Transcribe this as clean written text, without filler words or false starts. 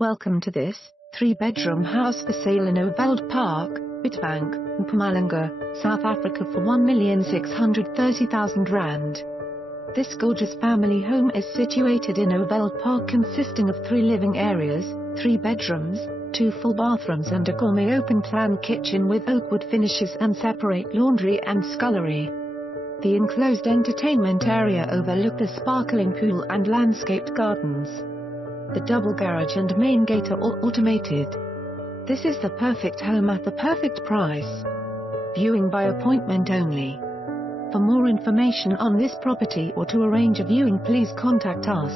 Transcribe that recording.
Welcome to this 3-bedroom house for sale in Oveld Park, Witbank, Mpumalanga, South Africa for R1,630,000. This gorgeous family home is situated in Oveld Park, consisting of 3 living areas, 3 bedrooms, 2 full bathrooms and a gourmet open-plan kitchen with oak wood finishes and separate laundry and scullery. The enclosed entertainment area overlooked the sparkling pool and landscaped gardens. The double garage and main gate are all automated. This is the perfect home at the perfect price. Viewing by appointment only. For more information on this property or to arrange a viewing, please contact us.